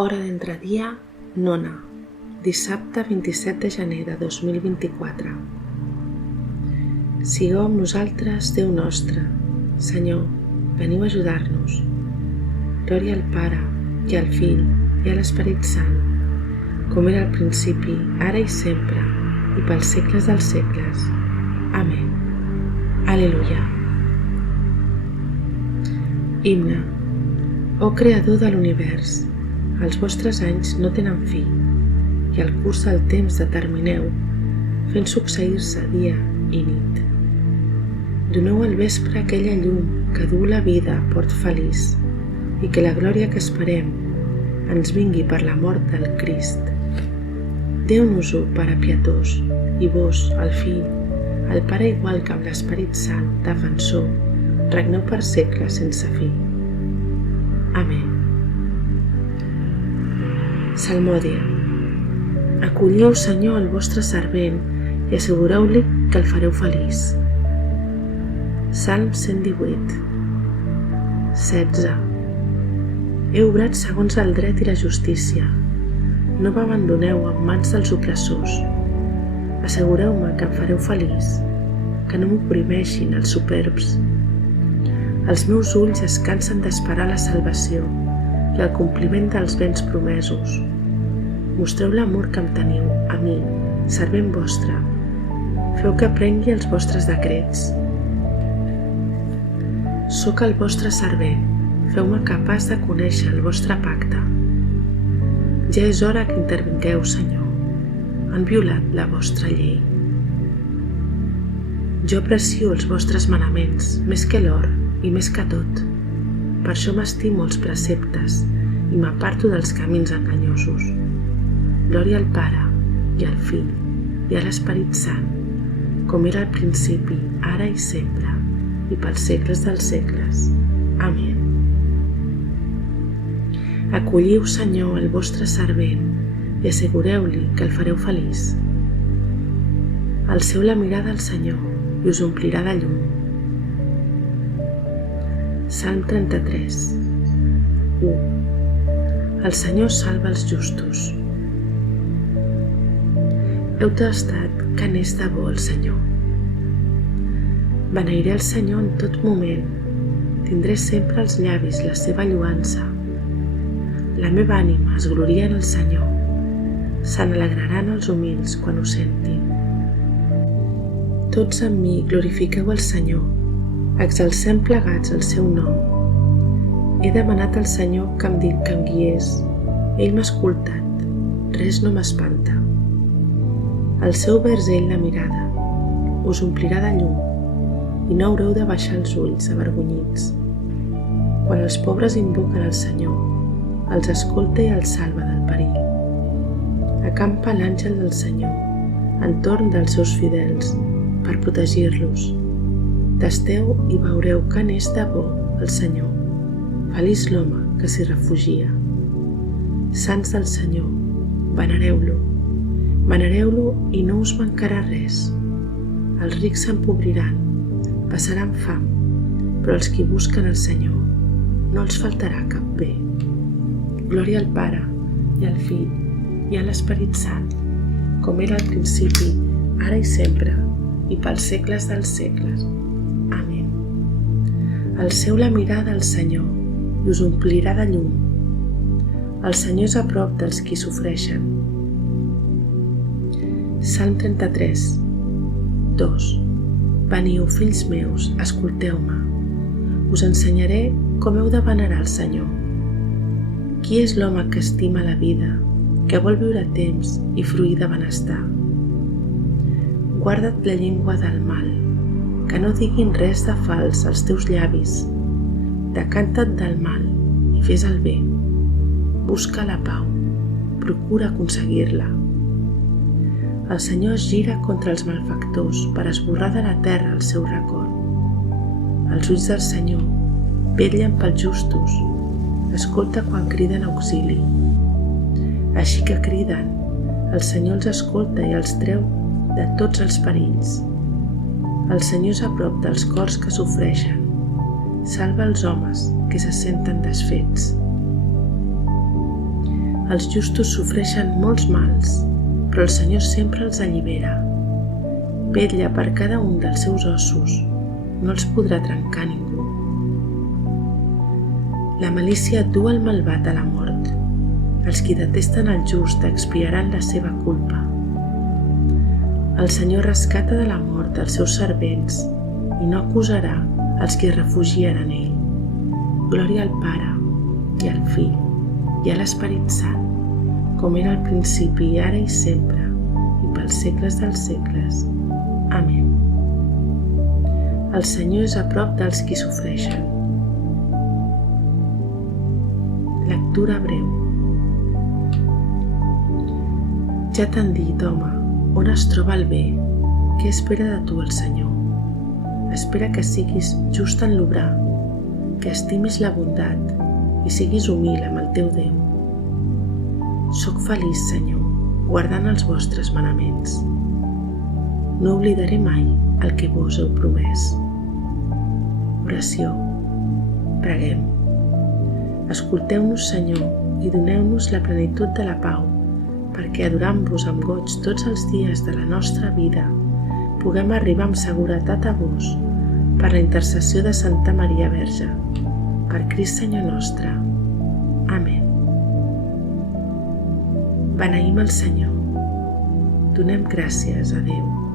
Hora d'entredia, nona, dissabte 27 de gener de 2024. Sigueu amb nosaltres, Déu nostre. Senyor, veniu a ajudar-nos. Glòria al Pare, i al Fill, i a l'Esperit Sant, com era al principi, ara i sempre, i pels segles dels segles. Amén. Aleluia. Himne. Ó Creador de l'univers, els vostres anys no tenen fi, i al curs del temps determineu, fent succeir-se dia i nit. Doneu al vespre aquella llum que du la vida a port feliç, i que la glòria que esperem ens vingui per la mort del Crist. Deu-nos-ho, Pare pietós, i vos, el Fill, el Pare igual que amb l'Esperit Sant, defensor, regneu per segles sense fi. Amén. Salmòdia. Acolliu, Senyor, el vostre servent i assegureu-li que el fareu feliç. Salm 118. 16. He obrat segons el dret i la justícia. No m'abandoneu en mans dels opressors. Assegureu-me que em fareu feliç, que no m'oprimeixin els superbs. Els meus ulls es cansen d'esperar la salvació i el compliment dels béns promesos. Mostreu l'amor que em teniu a mi, servent vostre. Feu que aprengui els vostres decrets. Soc el vostre servent, feu-me capaç de conèixer el vostre pacte. Ja és hora que intervingueu, Senyor. Han violat la vostra llei. Jo aprecio els vostres manaments, més que l'or i més que tot. Per això m'estimo els preceptes i m'aparto dels camins enganyosos. Glòria al Pare, i al Fill, i a l'Esperit Sant, com era al principi, ara i sempre, i pels segles dels segles. Amén. Acolliu, Senyor, el vostre servent i assegureu-li que el fareu feliç. Alceu la mirada al Senyor i us omplirà de llum. Salm 33. 1. El Senyor salva els justos. Heu tastat que n'és de bo el Senyor. Beneiré el Senyor en tot moment. Tindré sempre als llavis la seva lloança. La meva ànima es gloria en el Senyor. Se n'alegraran els humils quan ho sentin. Tots amb mi glorifiqueu el Senyor. Exalcem plegats el seu nom. He demanat al Senyor que em guiés. Ell m'ha escoltat. Res no m'espanta. Al seu vers ell la mirada. Us omplirà de llum i no haureu de baixar els ulls avergonyits. Quan els pobres invoquen al Senyor, els escolta i els salva del perill. Acampa l'àngel del Senyor entorn dels seus fidels per protegir-los. Tasteu i veureu que n'és de bo el Senyor. Feliç l'home que s'hi refugia. Sants del Senyor, venereu-lo. Venereu-lo i no us mancarà res. Els rics s'empobriran, passaran fam, però els qui busquen el Senyor no els faltarà cap bé. Glòria al Pare, i al Fill, i a l'Esperit Sant, com era al principi, ara i sempre, i pels segles dels segles. Amén. Alceu la mirada al Senyor i us omplirà de llum. El Senyor és a prop dels qui sofreixen. Salm 33. 2. Veniu, fills meus, escolteu-me. Us ensenyaré com heu de venerar el Senyor. Qui és l'home que estima la vida, que vol viure a temps i fruir de benestar? Guarda't la llengua del mal, que no diguin res de fals als teus llavis. Decanta't del mal i fes el bé. Busca la pau, procura aconseguir-la. El Senyor es gira contra els malfactors per esborrar de la terra el seu record. Els ulls del Senyor vetllen pels justos, escolta quan criden auxili. Així que criden, el Senyor els escolta i els treu de tots els perills. El Senyor és a prop dels cors que sofreixen, salva els homes que se senten desfets. Els justos sofreixen molts mals, però el Senyor sempre els allibera. Vetlla per cada un dels seus ossos, no els podrà trencar ningú. La malícia du el malvat a la mort. Els qui detesten el just expiaran la seva culpa. El Senyor rescata de la mort els seus servents i no acusarà els qui es refugien en ell. Glòria al Pare, i al Fill, i a l'Esperit Sant, com era al principi, ara i sempre, i pels segles dels segles. Amén. El Senyor és a prop dels qui sofreixen. Lectura breu. Ja t'han dit, home, on es troba el bé? Què espera de tu el Senyor? Espera que siguis just en l'obrar, que estimis la bondat i siguis humil amb el teu Déu. Soc feliç, Senyor, guardant els vostres manaments. No oblidaré mai el que vos heu promès. Oració. Preguem. Escolteu-nos, Senyor, i doneu-nos la plenitud de la pau, perquè adorant-vos amb goig tots els dies de la nostra vida, puguem arribar amb seguretat a vos per la intercessió de Santa Maria Verge, per Crist Senyor nostre. Amén. Beneïm el Senyor. Donem gràcies a Déu.